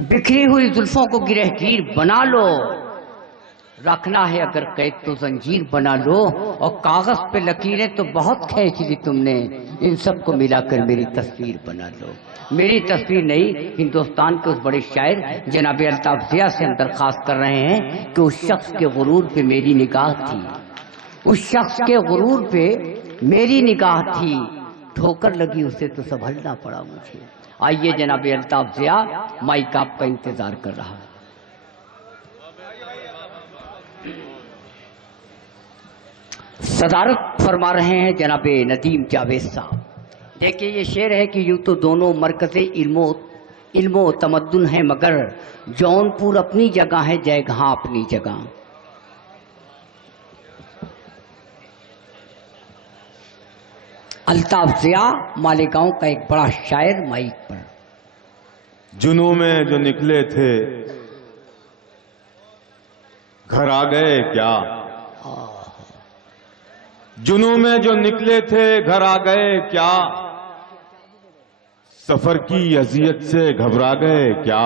बिखरी हुई जुल्फों को गिरहगीर बना लो, रखना है अगर कैद तो जंजीर बना लो। और कागज पे लकीरें तो बहुत खींच ली तुमने, इन सब को मिलाकर मेरी तस्वीर बना लो। मेरी तस्वीर नहीं, हिंदुस्तान के उस बड़े शायर जनाब अल्ताफ ज़िया से हम दरख्वास्त कर रहे हैं कि उस शख्स के गुरूर पे मेरी निगाह थी, उस शख्स के गुरूर पे मेरी निगाह थी, ठोकर लगी उसे तो संभलना पड़ा मुझे। आइए जनाब अल्ताफ ज़िया, माइक आपका इंतजार कर रहा है। सदारत फरमा रहे हैं जनाब नदीम जावेद साहब। देखिए ये शेर है कि यूं तो दोनों मरकज़े इल्मो तमद्दुन है, मगर जौनपुर अपनी जगह है, जयगहां अपनी जगह। अल्ताफ ज़िया मालेगांव का एक बड़ा शायर माइक पर। जुनू में जो निकले थे घर आ गए क्या, जुनू में जो निकले थे घर आ गए क्या, सफर की अजियत से घबरा गए क्या।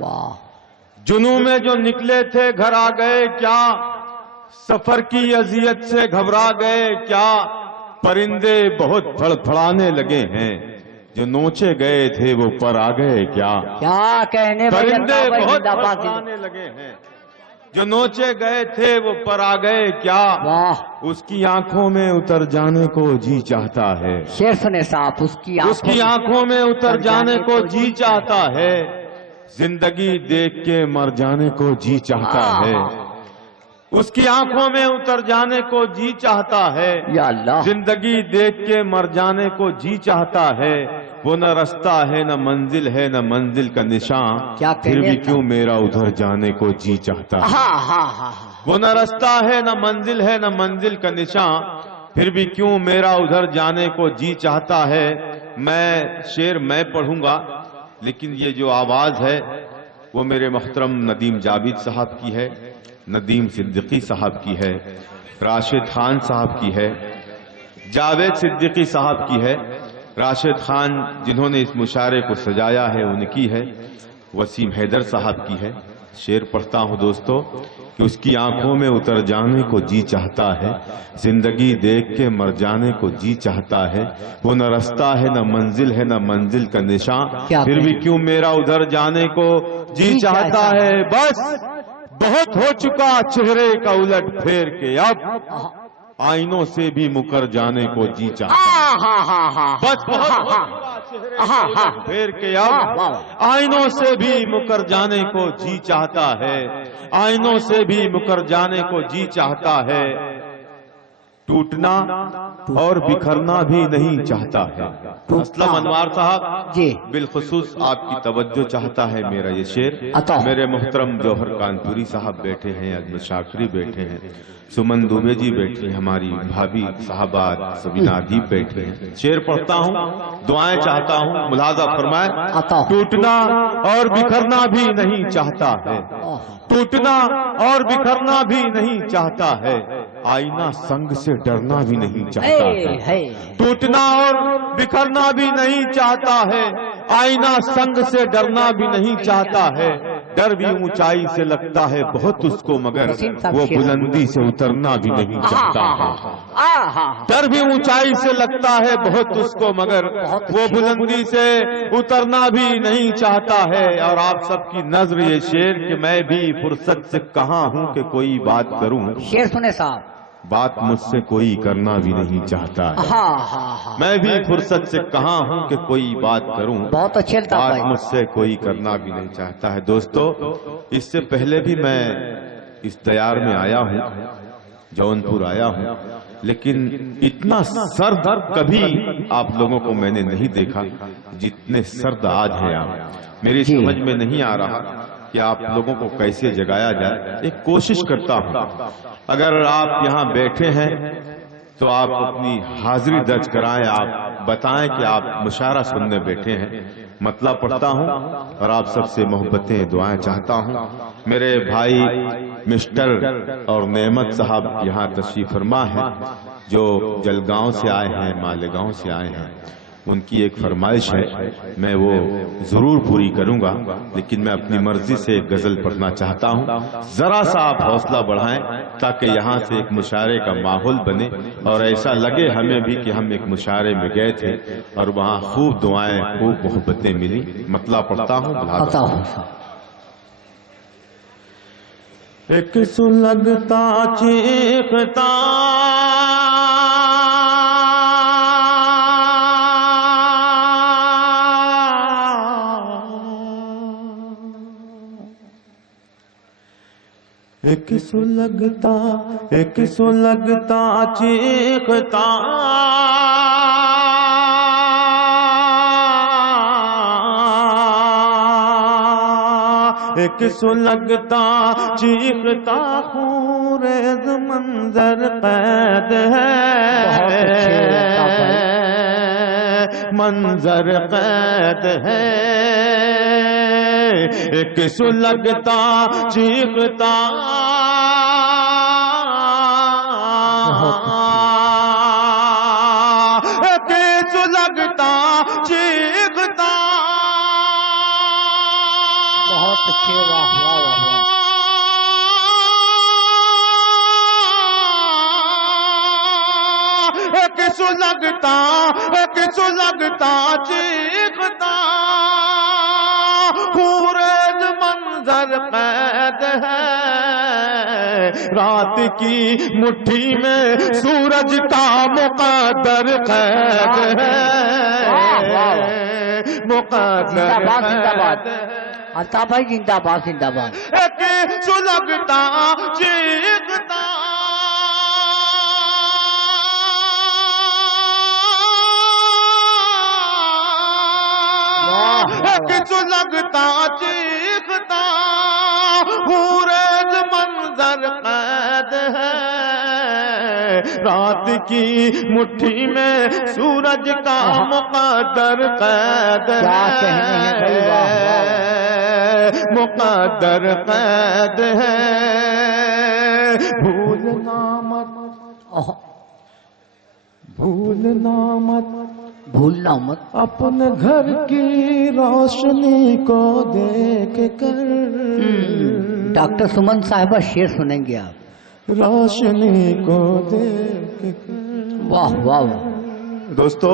वाह। जुनू में जो निकले थे घर आ गए क्या, सफर की अजियत से घबरा गए क्या। परिंदे बहुत फड़फड़ाने लगे हैं, जो नोचे गए थे वो पर आ गए क्या। क्या कहने, परिंदे बहुत फड़फड़ाने लगे हैं, जो नोचे गए थे वो पर आ गए क्या। वाह। उसकी आंखों में उतर जाने को जी चाहता है, शेर सुने साहब। उसकी आंखों में उतर जाने को जी चाहता है, जिंदगी देख के मर जाने को जी चाहता है। उसकी आंखों में उतर जाने को जी चाहता है, या अल्लाह। जिंदगी देख के मर जाने को जी चाहता है। वो न रास्ता है न मंजिल है न मंजिल का निशान, फिर भी क्यों मेरा उधर जाने को जी चाहता है। वो न रास्ता है न मंजिल है न मंजिल का निशान, फिर भी क्यों मेरा उधर जाने को जी चाहता है। मैं शेर मैं पढ़ूंगा, लेकिन ये जो आवाज है वो मेरे मोहतरम नदीम जावेद साहब की है, नदीम सिद्दीकी साहब की है, राशिद खान साहब की है, जावेद सिद्दीकी साहब की है, राशिद खान जिन्होंने इस मुशायरे को सजाया है उनकी है, वसीम हैदर साहब की है। शेर पढ़ता हूं दोस्तों कि उसकी आंखों में उतर जाने को जी चाहता है, जिंदगी देख के मर जाने को जी चाहता है। वो न रास्ता है न मंजिल है न मंजिल का निशान, फिर भी क्यों मेरा उधर जाने को जी चाहता है। बस बहुत हो चुका चेहरे का उलट फेर के, अब आईनों से भी मुकर जाने को जी चाहता है। बस बहुत हो चुका चेहरे का उलट फेर के, अब आईनों से भी मुकर जाने को जी चाहता है, आईनों से भी मुकर जाने को जी चाहता है। टूटना और बिखरना भी नहीं चाहता है। असलम अनवार साहब जी, बिलखुसूस आपकी तवज्जो चाहता है मेरा ये शेर। मेरे मोहतरम जौहर कानपुरी साहब बैठे हैं, अजमत शाकरी बैठे हैं, सुमन दुबे जी बैठी हैं, हमारी भाभी साहबा सबीना अदीब बैठे हैं। शेर पढ़ता हूँ, दुआएं चाहता हूँ, मुलाजा फरमाए। टूटना और बिखरना भी नहीं चाहता है, टूटना और बिखरना भी नहीं चाहता है, आईना संग से डरना भी नहीं चाहता है। टूटना और बिखरना भी नहीं चाहता है, आईना संग से डरना भी नहीं चाहता है। डर भी ऊंचाई से लगता है बहुत उसको, मगर वो बुलंदी से उतरना भी नहीं चाहता है। डर भी ऊंचाई से लगता है बहुत उसको, मगर वो बुलंदी से उतरना भी नहीं चाहता है। और आप सबकी नजर ये शेर कि मैं भी फुर्सत से कहाँ हूँ कि कोई बात करूँ। शेर सुने साहब। बात मुझसे कोई करना भी नहीं चाहता है। मैं भी फुर्सत से कहाँ हूँ कि कोई बात करूँ। बहुत अच्छे बात मुझसे कोई करना भी नहीं चाहता है। दोस्तों, इससे पहले भी मैं इस दयार में आया हूँ, जौनपुर आया हूँ, लेकिन इतना सर्द कभी आप लोगों को मैंने नहीं देखा जितने सर्द आज है। आप मेरी समझ में नहीं आ रहा कि आप लोगों को कैसे जगाया जाए। एक कोशिश करता हूँ, अगर आप यहाँ बैठे हैं तो आप अपनी हाजिरी दर्ज कराएं, आप बताएं कि आप मुशायरा सुनने बैठे हैं। मतलब पढ़ता हूँ और आप सबसे मोहब्बतें दुआएं चाहता हूँ। मेरे भाई मिस्टर और नेमत साहब यहाँ तशरीफ फरमा है, जो जलगांव से आए हैं, मालेगांव से आए हैं। ان کی ایک فرمائش ہے، میں وہ ضرور پوری کروں گا، لیکن میں اپنی مرضی سے ایک غزل پڑھنا چاہتا ہوں۔ ذرا سا آپ حوصلہ بڑھائیں تاکہ یہاں سے ایک مشاعرے کا ماحول بنے اور ایسا لگے ہمیں بھی کہ ہم ایک مشاعرے میں گئے تھے اور وہاں خوب دعائیں، خوب محبتیں ملی۔ مطلع پڑھتا ہوں۔ ایک سلگتا چیختا ایک سلگتا چیختا ایک سلگتا چیختا خوریز منظر قید ہے، منظر قید ہے۔ ایک سلگتا چیختا ایک سلگتا چیختا بہت اچھے، واہ واہ واہ ایک سلگتا چیختا خوریز منظر قید ہے، رات کی مٹھی میں سورج کا مقدر قید ہے، مقدر قید ہے۔ عطا بھائی زندہ باد، زندہ باد۔ ایک سلگتا چیختا ایک سلگتا چیختا خوریز منظر قید ہے، رات کی مٹھی میں سورج کا مقدر قید ہے، مقدر قید ہے۔ بھولنا مت، بھولنا مت، بھولنا مت اپنے گھر کی روشنی کو دیکھ کر۔ ڈاکٹر سمن صاحبہ شعر سنیں گے آپ؟ روشنی کو دیکھ کر۔ واہ واہ واہ۔ دوستو،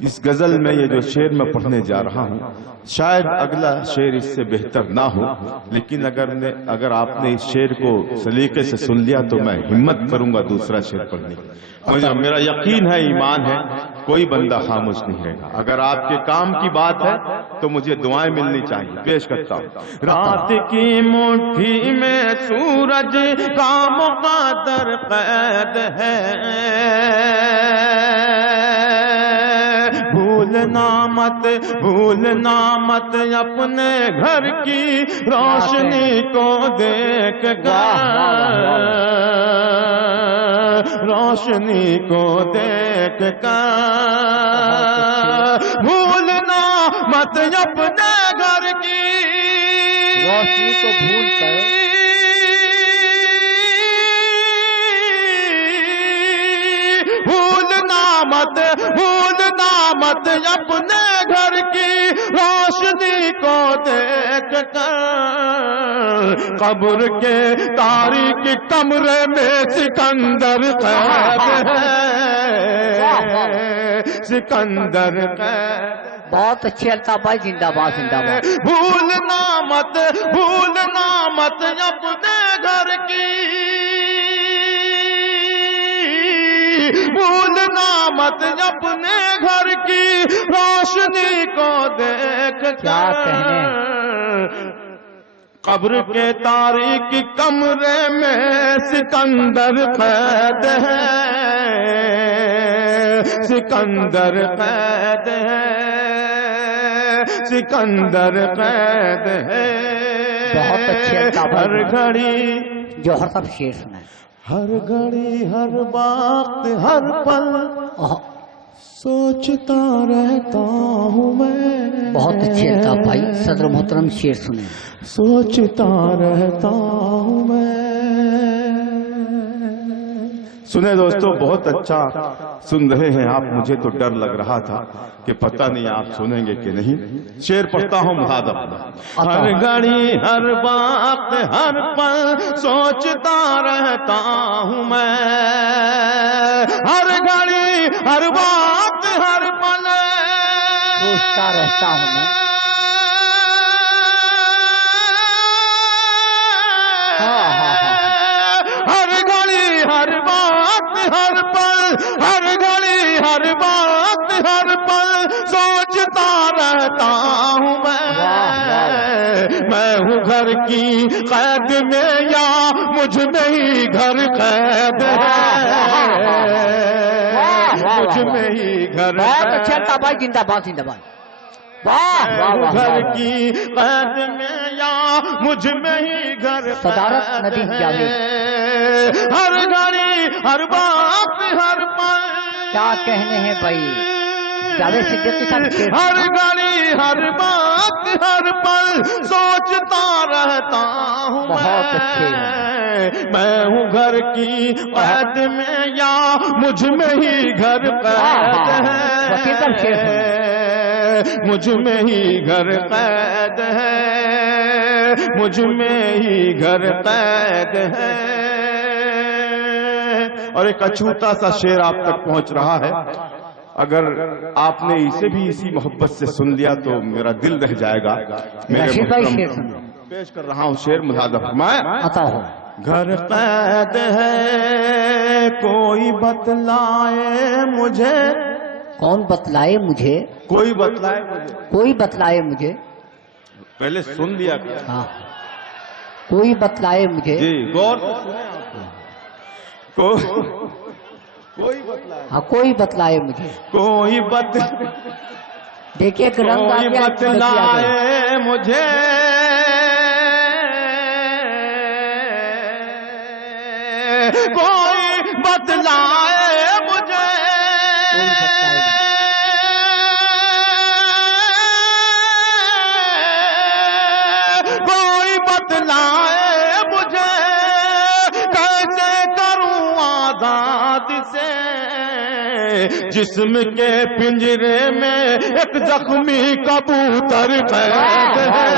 اس غزل میں یہ جو شعر میں پڑھنے جا رہا ہوں، شاید اگلا شعر اس سے بہتر نہ ہو، لیکن اگر آپ نے اس شعر کو سلیقے سے سن لیا تو میں ہمت کروں گا دوسرا شعر پڑھنے کی۔ میرا یقین ہے، ایمان ہے، کوئی بندہ خاموش نہیں رہے گا۔ اگر آپ کے کام کی بات ہے تو مجھے دعائیں ملنی چاہیے۔ پیش کرتا ہوں۔ رات کی مٹھی میں سورج کا مقدر قید ہے، بھولنا مت، بھولنا مت اپنے گھر کی روشنی کو دیکھ کر، روشنی کو دیکھ کر۔ بھولنا مت اپنے گھر کی روشنی کو بھول کر، بھولنا مت، بھولنا مت اپنے گھر کی روشنی کو دیکھ کر۔ قبر کے تاریک کمرے میں سکندر قید ہے، سکندر قید۔ بہت اچھے الطاف بھائی، زندہ باد، زندہ باد۔ بھولنا مت، بھولنا مت اپنے گھر کی، بھولنا مت اپنے گھر کی روشنی کو دیکھ کیا کہنے۔ قبر کے تاریک کمرے میں سکندر قید ہے، سکندر قید ہے، سکندر قید ہے۔ بہت اچھے الطاف ہر گھڑی، جوہر صاحب شعر سنائیں۔ ہر گھڑی، ہر وقت، ہر پل سوچتا رہتا ہوں میں۔ بہت اچھے الطاف بھائی، صدر محترم شعر سنیں۔ سوچتا رہتا ہوں میں، सुने दोस्तों, बहुत अच्छा सुन रहे हैं आप। मुझे तो डर लग रहा था कि पता नहीं आप सुनेंगे कि नहीं। शेर पढ़ता हूँ मुहादब। हर घड़ी हर बात हर पल सोचता रहता हूँ मैं, हर घड़ी हर बात हर पल सोचता रहता हूँ मैं। हर घड़ी हर बात हर पल, हर घड़ी हर बात हर पल सोचता रहता हूँ मैं हूँ घर की कैद में या मुझ में ही घर कैद है, मुझ में ही घर। बहुत अच्छा भाई, जिंदाबाद जिंदाबाद। वाह वाह वाह। घर की कैद में या मुझ में ही घर। सदारत नदीम जावेद। हर घड़ी हर बात हर पल, क्या कहने हैं भाई जावेद सिद्दीकी साहब। हर घड़ी हर बात हर पल सोचता रहता हूँ बहुत अच्छे। मैं हूँ घर की कैद में या मुझ में ही घर कैद है, मुझ में ही घर कैद है, मुझ में ही घर कैद है। और एक अछूता सा शेर आप तक पहुंच रहा है। अगर आपने इसे भी इसी मोहब्बत से सुन लिया तो मेरा दिल रह जाएगा। मेरे पेश कर रहा हूँ शेर मुहादब फरमाए। घर कैद है कोई बतलाए मुझे, कौन बतलाए मुझे, कोई बतलाए मुझे, कोई बतलाए मुझे। पहले सुन लिया क्या? हाँ, कोई बतलाए मुझे। जी गौर से सुने आप। कोई बतलाए। हाँ, कोई बतलाए मुझे। कोई देखिए कोई बतलाए मुझे, कोई बतलाए मुझे, कोई बतलाए मुझे, कैसे करूं आजाद से जिस्म के पिंजरे में एक जख्मी कबूतर कैद है।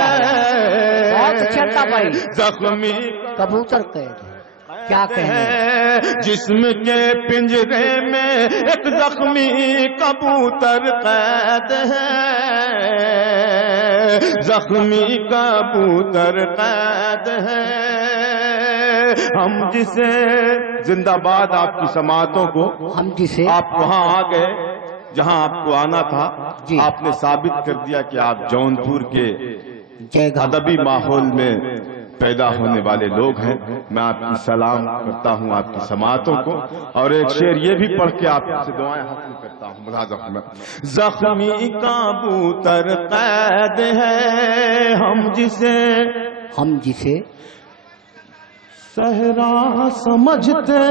बहुत अच्छा भाई, जख्मी कबूतर कैद। क्या कहने? जिस्म के पिंजरे में एक जख्मी कबूतर कैद है, जख्मी कबूतर कैद है। हम जिसे जिंदाबाद आपकी समातों को, हम जिसे आप वहां आ गए जहां आपको आना था। आपने साबित कर दिया कि आप जौनपुर के अदबी माहौल में पैदा होने वाले लोग हैं। मैं आपकी सलाम करता हूं आपकी समातों को। और एक शेर ये भी पढ़ के आपसे दुआएं हासिल करता हूं। जख्मी कबूतर कैद है हम जिसे सहरा समझते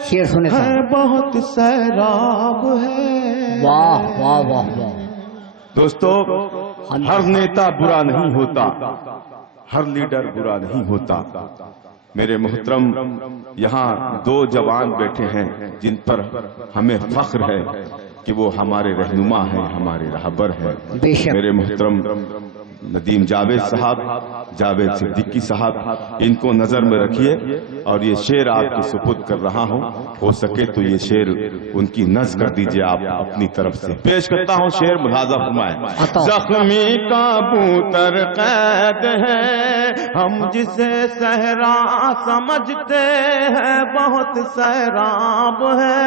शेर सुने है बहुत सैराब है। वाह वाह वाह वाह। दोस्तों, हर नेता बुरा नहीं होता, हर लीडर बुरा नहीं होता। मेरे मोहतरम, यहाँ दो जवान बैठे हैं जिन पर हमें फख्र है कि वो हमारे रहनुमा हैं, हमारे रहबर हैं। मेरे मोहतरम नदीम जावेद साहब, जावेद सिद्दीकी साहब, इनको नजर में रखिए। और ये शेर आपके सुपुर्द कर रहा हूँ, हो सके तो ये शेर उनकी नज़्म कर दीजिए आप अपनी तरफ से। पेश करता हूँ शेर, मुलाजा फरमाएं। जख्मी कबूतर कैद है हम जिसे सहरा समझते हैं बहुत सैराब है,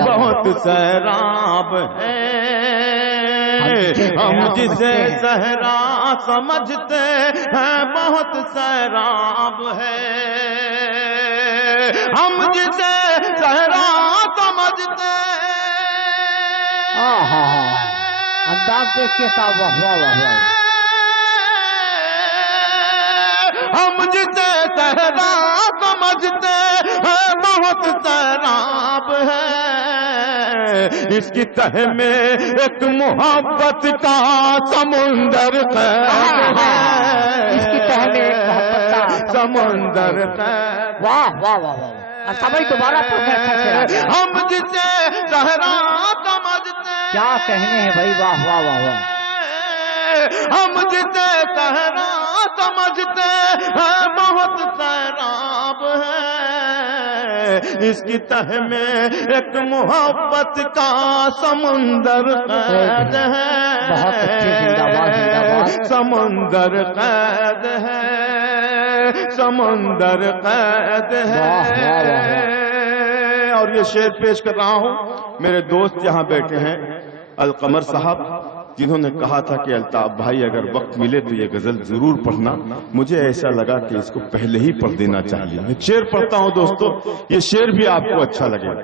बहुत सैराब है। हम जिसे सहरा समझते हैं बहुत सैराब है, हम जिसे सहरा समझते। अंदाज देखिए साहब, वाह वाह वाह। हम जिसे सहरा समझते हैं बहुत सैराब है, इसकी तह में एक मोहब्बत का समुंदर कैद है, इसकी तह में एक मोहब्बत का समंदर कैद। वाह वाह वाह वाह, भाई दोबारा पढ़ने, अच्छा से हम जिसे सहरा समझते, क्या कहने हैं भाई, वाह वाह वाह वाह। हम जिसे सहरा समझते हैं बहुत सैराब है, इसकी तह में एक मोहब्बत का समंदर कैद है। बहुत अच्छे, जिंदाबाद जिंदाबाद। समंदर कैद है, समंदर कैद है। और ये शेर पेश कर रहा हूँ, मेरे दोस्त यहाँ बैठे हैं अलकमर साहब, जिन्होंने कहा था कि अल्ताफ भाई अगर वक्त मिले तो ये गजल जरूर पढ़ना। मुझे ऐसा लगा कि इसको पहले ही पढ़ देना चाहिए। मैं शेर पढ़ता हूँ दोस्तों, ये शेर भी आपको अच्छा लगेगा।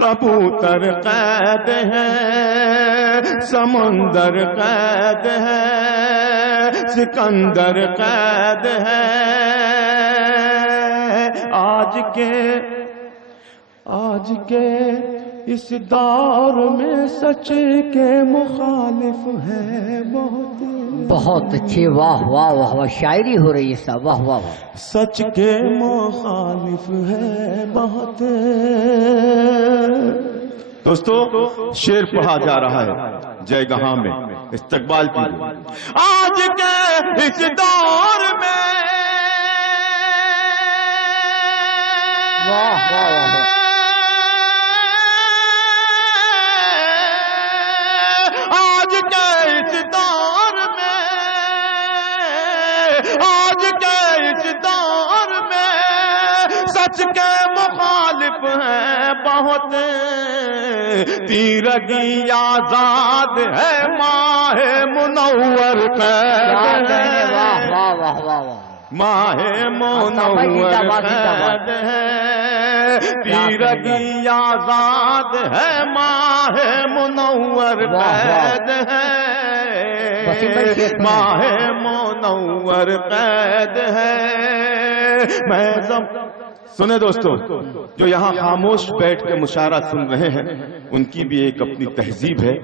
कबूतर कैद है, समंदर कैद है, सिकंदर कैद है, आज के इस दौर में सच के मुखालिफ है बहुत। बहुत अच्छे, वाह वाह वाह वाह, शायरी हो रही है साहब, वाह वाह वाह। सच के मुखालिफ है बहुत। दोस्तों शेर पढ़ा जा रहा है जयगहाँ में, इस्तकबाल कीजिए। आज के इस दौर में, वाह वाह वाह, सच के मुखालिफ हैं बहुत। तीरगी आजाद है, माहे मुनव्वर कैद है। वाह वाह वाह वाह वाह, माहे मुनव्वर कैद है। तीरगी आजाद है, माहे मुनव्वर कैद है। माहे मुनव्वर कैद है। मैं सब सुने दोस्तों, जो यहाँ खामोश बैठ के मुशायरा सुन रहे हैं उनकी भी एक अपनी तहजीब है,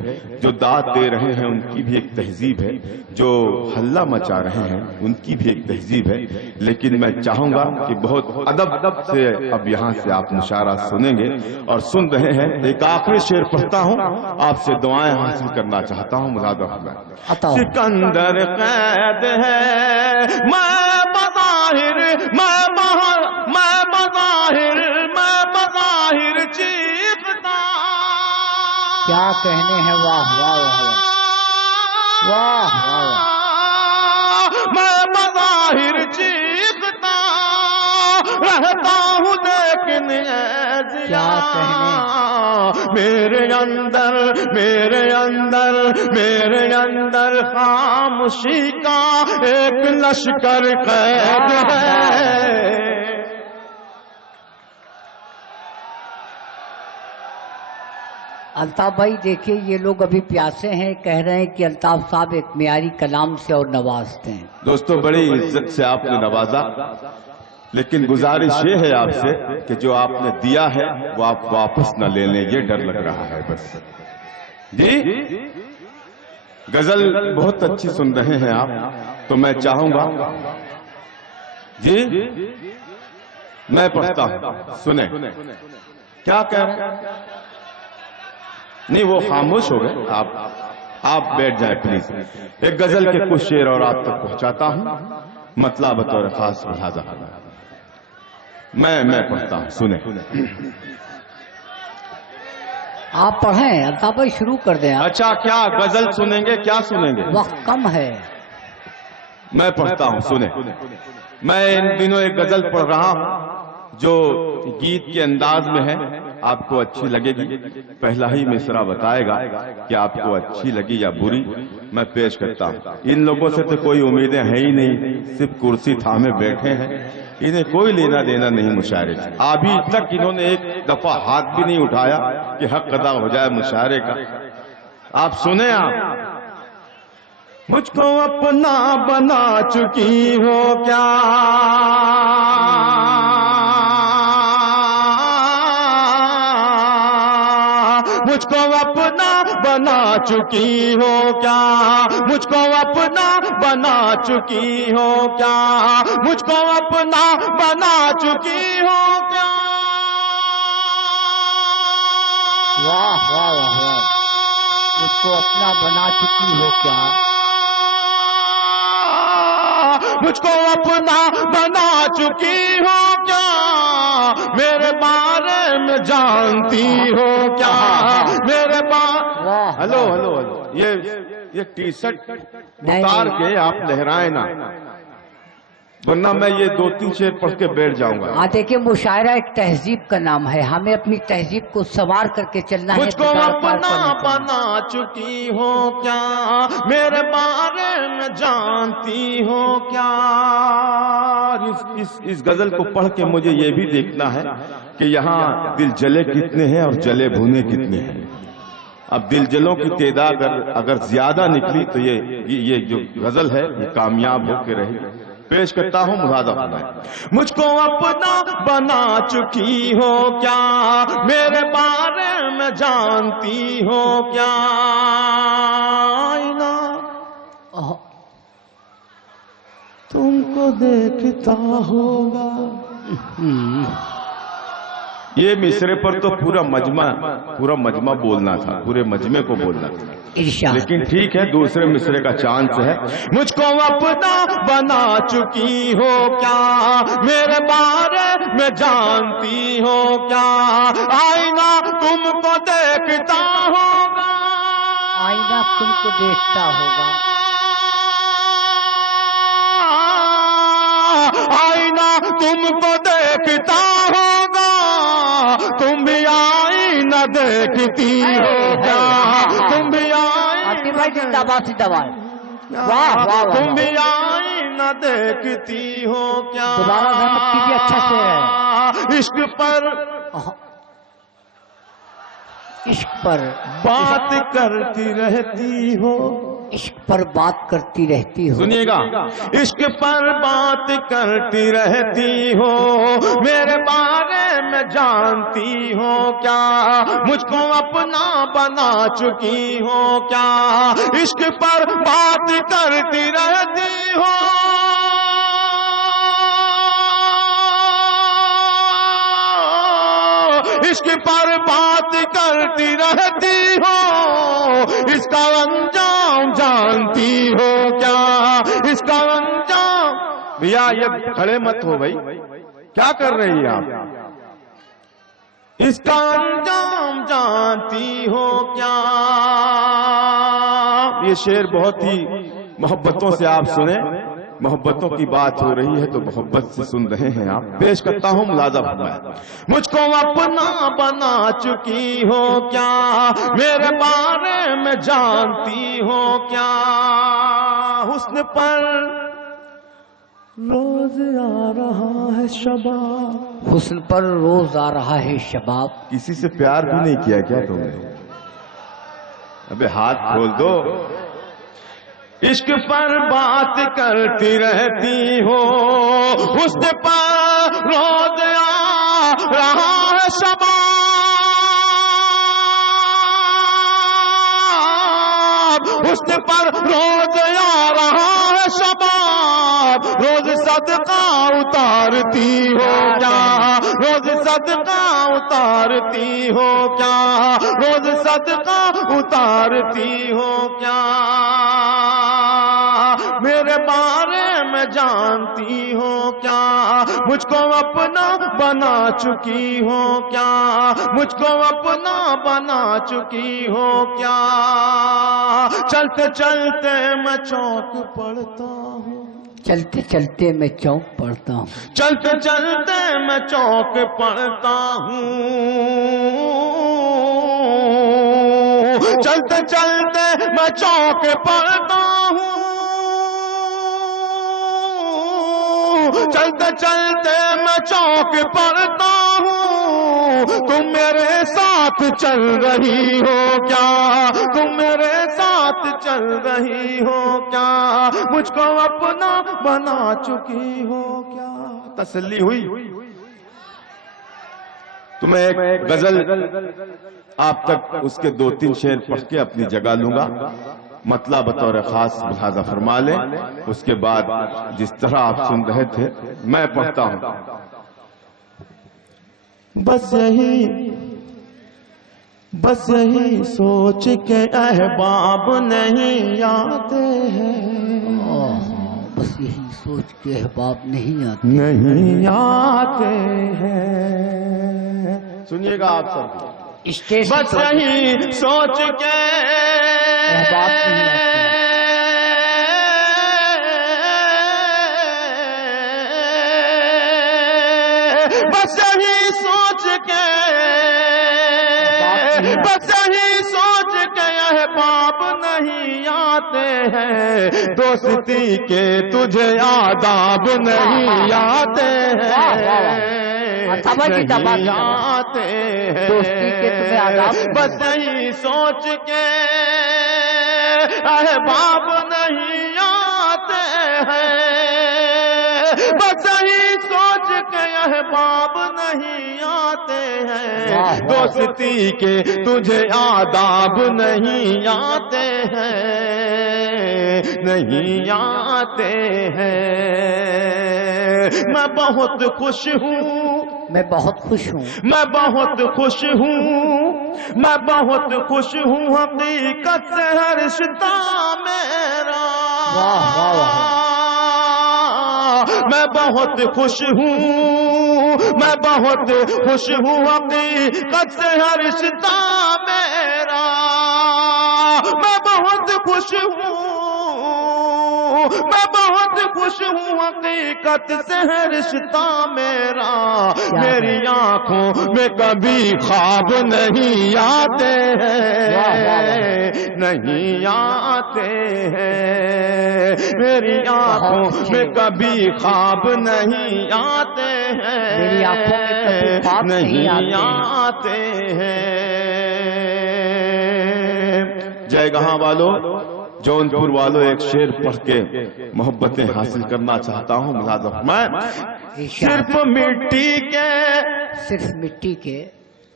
जो दाद दे रहे हैं उनकी भी एक तहजीब है, जो हल्ला मचा रहे हैं उनकी भी एक तहजीब है। लेकिन मैं चाहूंगा कि बहुत अदब से अब यहाँ से आप मुशायरा सुनेंगे और सुन रहे हैं। एक आखिरी शेर पढ़ता हूँ, आपसे दुआएं हासिल करना चाहता हूँ। मुराद सिकंदर कैद है, मैं बज़ाहिर चीखता। क्या कहने हैं, वाह वाह वाह वाह वाह। मैं बज़ाहिर चीखता रहता हूँ, लेकिन क्या कहने, मेरे अंदर खामोशी का एक लश्कर कैद है। अल्ताफ भाई देखिए, ये लोग अभी प्यासे हैं, कह रहे हैं कि अल्ताफ साहब एक मियारी कलाम से और नवाजते हैं। दोस्तों बड़ी इज्जत से आपने नवाजा, लेकिन गुजारिश ये है आपसे कि जो आपने दिया है वो आप वापस न ले लें, ये डर लग रहा है बस। जी गजल बहुत अच्छी सुन रहे हैं आप, तो मैं चाहूंगा जी मैं पढ़ता हूं, सुने क्या कह रहे हैं। नहीं वो खामोश हो गए, आप बैठ जाए प्लीज। एक गजल के कुछ शेर और आप तक पहुंचाता हूं, मतलब बतौर खास लिहाजा मैं पढ़ता हूं, सुने। आप पढ़ें अल्ताफ भाई, शुरू कर दें आप। अच्छा क्या गजल सुनेंगे, क्या सुनेंगे? वक्त कम है। मैं पढ़ता हूं, सुने। मैं इन दिनों एक गजल पढ़ रहा हूं जो गीत के अंदाज में है, आपको अच्छी लगेगी। पहला ही मिसरा बताएगा कि आपको अच्छी लगी या बुरी। मैं पेश करता हूँ। इन लोगों से तो कोई उम्मीदें हैं ही नहीं, सिर्फ कुर्सी थामे बैठे हैं, इन्हें कोई लेना देना नहीं मुशायरे से। अभी तक इन्होंने एक दफा हाथ भी नहीं उठाया कि हक अदा हो जाए मुशायरे का। आप सुने, आप मुझको अपना बना चुकी हो क्या, मुझको अपना बना चुकी हो क्या, मुझको अपना بنا چکی ہو کیا، مجھ کو اپنا بنا چکی ہو کیا. واہ واہ واہ، مجھ کو اپنا بنا چکی ہو کیا، مجھ کو اپنا بنا چکی ہو کیا، میرے بارے میں جانتی ہو کیا، میرے بارے. ہلو ہلو ہلو، یہ ٹی شرٹ اتار کے آپ لہرائیں نا، ورنہ میں یہ 2-3 شعر پڑھ کے بیٹھ جاؤں گا. ہاں دیکھیں، مشاعرہ ایک تہذیب کا نام ہے، ہمیں اپنی تہذیب کو سنوار کر کے چلنا ہے. مجھ کو اپنا بنا چکی ہو کیا، میرے بارے میں جانتی ہو کیا. اس غزل کو پڑھ کے مجھے یہ بھی دیکھنا ہے کہ یہاں دل جلے کتنے ہیں اور جلے بھونے کتنے ہیں. اب دل جلوں کی تعداد اگر زیادہ نکلی تو یہ جو غزل ہے یہ کامیاب ہو کے رہی. پیش کرتا ہوں ملحظہ فرمائیں. مجھ کو اپنا بنا چکی ہو کیا، میرے بارے میں جانتی ہو کیا. آئینہ تم کو دیکھتا ہوگا. یہ مصرے پر تو پورا مجمع بولنا تھا، پورے مجمع کو بولنا تھا، لیکن ٹھیک ہے دوسرے مصرے کا چانس ہے. مجھ کو اپنا بنا چکی ہو کیا، میرے بارے میں جانتی ہو کیا. آئینہ تم کو دیکھتا ہوگا، آئینہ تم کو دیکھتا ہوگا، آئینہ تم کو دیکھتا ہوگا، تم بھی آئینہ دیکھتی ہو کیا، تم بھی تم بھی آئینہ دیکھتی ہو کیا. اچھا سے عشق پر بات کرتی رہتی ہو، عشق پر بات کرتی رہتی ہو. سنیے گا، عشق پر بات کرتی رہتی ہو، میرے بارے میں جانتی ہو کیا، مجھ کو اپنا بنا چکی ہو کیا. عشق پر بات کرتی رہتی ہو، عشق پر بات کرتی رہتی ہو، اس کا انجام جانتی ہو کیا، اس کا انجام. بھیا یہ کھڑے مت ہو بھائی، کیا کر رہی ہیں آپ؟ اس کا انجام جانتی ہو کیا. یہ شعر بہت ہی محبتوں سے آپ سنیں، محبتوں کی بات ہو رہی ہے تو محبت سے سن رہے ہیں آپ. پیش کرتا ہوں ملحظہ فرمائیں. مجھ کو اپنا بنا چکی ہو کیا، میرے بارے میں جانتی ہو کیا. حسن پر روز آ رہا ہے شباب، حسن پر روز آ رہا ہے شباب. کسی سے پیار بھی نہیں کیا کیا تم نے؟ ابے ہاتھ کھول دو. عشق پر بات کرتی رہتی ہو، حسن پر روز آ رہا ہے شباب، حسن پر روز آ رہا ہے شباب. روز صدقہ اتارتی ہو کیا، روز صدقہ اتارتی ہو کیا، روز صدقہ اتارتی ہو کیا. میرے بارے میں جانتی ہو کیا، مجھ کو اپنا بنا چکی ہو کیا، مجھ کو اپنا بنا چکی ہو کیا. چلتے چلتے میں چوک پڑتا ہوں، چلتے چلتے میں چوک پڑتا ہوں، چلتے چلتے میں چوک پڑتا ہوں، چلتے چلتے میں چوک پڑتا ہوں، چلتے چلتے میں چوک پڑتا ہوں. تم میرے ساتھ چل رہی ہو کیا، تم میرے ساتھ چل رہی ہو کیا، مجھ کو اپنا بنا چکی ہو کیا. تسلی ہوئی؟ تو میں ایک غزل آپ تک اس کے 2-3 شعر پڑھ کے اپنی جگہ لوں گا. مطلب بطور خاص لہذا فرما لیں، اس کے بعد جس طرح آپ سن رہے تھے میں پڑھتا ہوں۔ بس یہی سوچ کے احباب نہیں آتے ہیں، بس یہی سوچ کے احباب نہیں آتے ہیں۔ سنیے گا آپ سب، اسٹیشن بس یہی سوچ کے احباب نہیں آتے، بس یہی سوچ کے، بس یہی سوچ کے احباب نہیں آتے ہیں، دوستی کے تجھے آداب نہیں آتے ہیں، نہیں آتے ہیں، دوستی کے تمہیں آداب، بس یہی سوچ کے احباب نہیں آتے ہیں، بس یہی سوچ کے احباب نہیں آتے ہیں، دوستی کے تجھے آداب نہیں آتے ہیں، نہیں آتے ہیں۔ میں بہت خوش ہوں، میں بہت خوش ہوں، میں بہت خوش ہوں، میں بہت خوش ہوں، حقیقت سے ہے رشتہ میرا، میں بہت خوش ہوں، میں بہت خوش ہوں، حقیقت سے ہے رشتہ میرا، میں بہت خوش ہوں، میں بہت خوش ہوں، حقیقت سے ہے رشتہ میرا، میری آنکھوں میں کبھی خواب نہیں آتے ہیں، نہیں آتے ہیں، میری آنکھوں میں کبھی خواب نہیں آتے ہیں، میری آنکھوں میں کبھی خواب نہیں آتے ہیں۔ جے گہاں والوں، جونپور والوں، ایک شعر پڑھ کے محبتیں حاصل کرنا چاہتا ہوں، ملحظہ فرمائیں۔ صرف مٹی کے، صرف مٹی کے،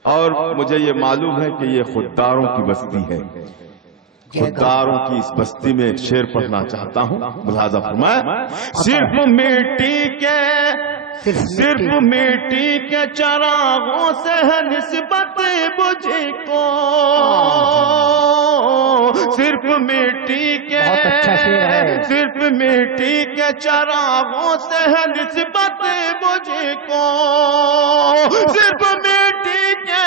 اور مجھے یہ معلوم ہے کہ یہ خودداروں کی بستی ہے، خودداروں کی اس بستی میں ایک شعر پڑھنا چاہتا ہوں، ملحظہ فرمائیں۔ صرف مٹی کے، صرف مٹی کے چراغوں سے ہے نسبت مجھ کو، صرف مٹی کے، صرف مٹی کے چراغوں سے ہے نسبت مجھ کو، صرف مٹی کے،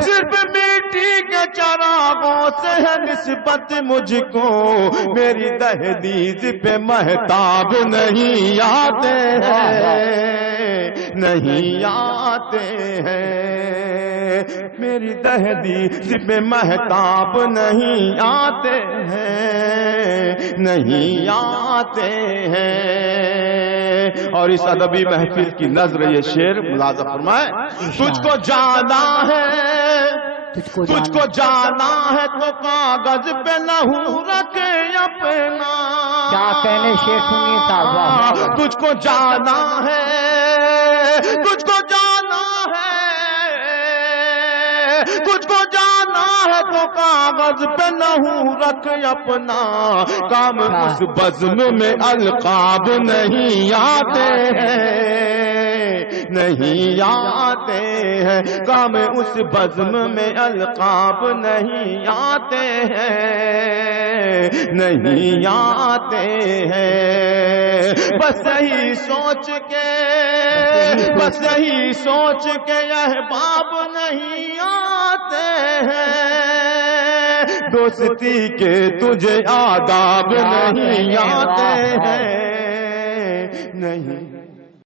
صرف مٹی کے چراغوں سے ہے نسبت مجھ کو، میری دہلیز پہ مہتاب نہیں آتے ہیں، نہیں آتے ہیں، میری دہلیز پہ مہتاب نہیں آتے ہیں، نہیں آتے ہیں۔ اور اس ادبی محفل کی نظر یہ شعر ملاحظہ فرمائے۔ تجھ کو جانا ہے، تجھ کو جانا ہے تو کاغذ پہ لہو رکھ اپنا، کیا کہنے شعر سنیے صاحب، تجھ کو جانا ہے، تجھ کو جانا ہے، تجھ کو جانا ہے تو کاغذ پہ لہو رکھ اپنا، کام اس بزم میں القاب نہیں آتے ہیں، نہیں آتے ہیں، کام اس بزم میں القاب نہیں آتے ہیں، نہیں آتے ہیں، بس یہی سوچ کے، بس یہی سوچ کے احباب نہیں آتے ہیں، دوستی کے تجھے آداب نہیں آتے ہیں، نہیں